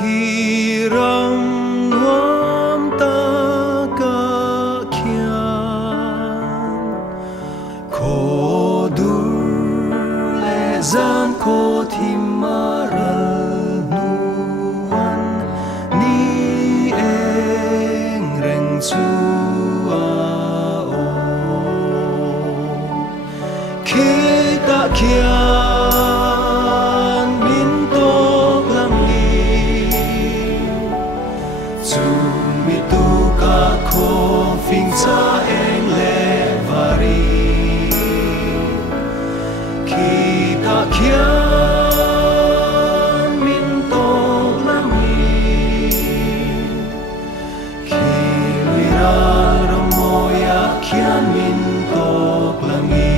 khi ram nuam ta ka khian ko dur le zan ko thim maral nuan ni eng reng chu a o khi ta khian min to lang ni chu mi tu ka kho phing cha eng le vari khi ta khian min to lang ni khi mi ra ram moya khian min to lang ni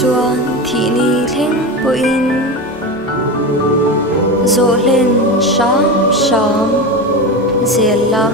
chuan thi ni thleng po in zo len sham sham zela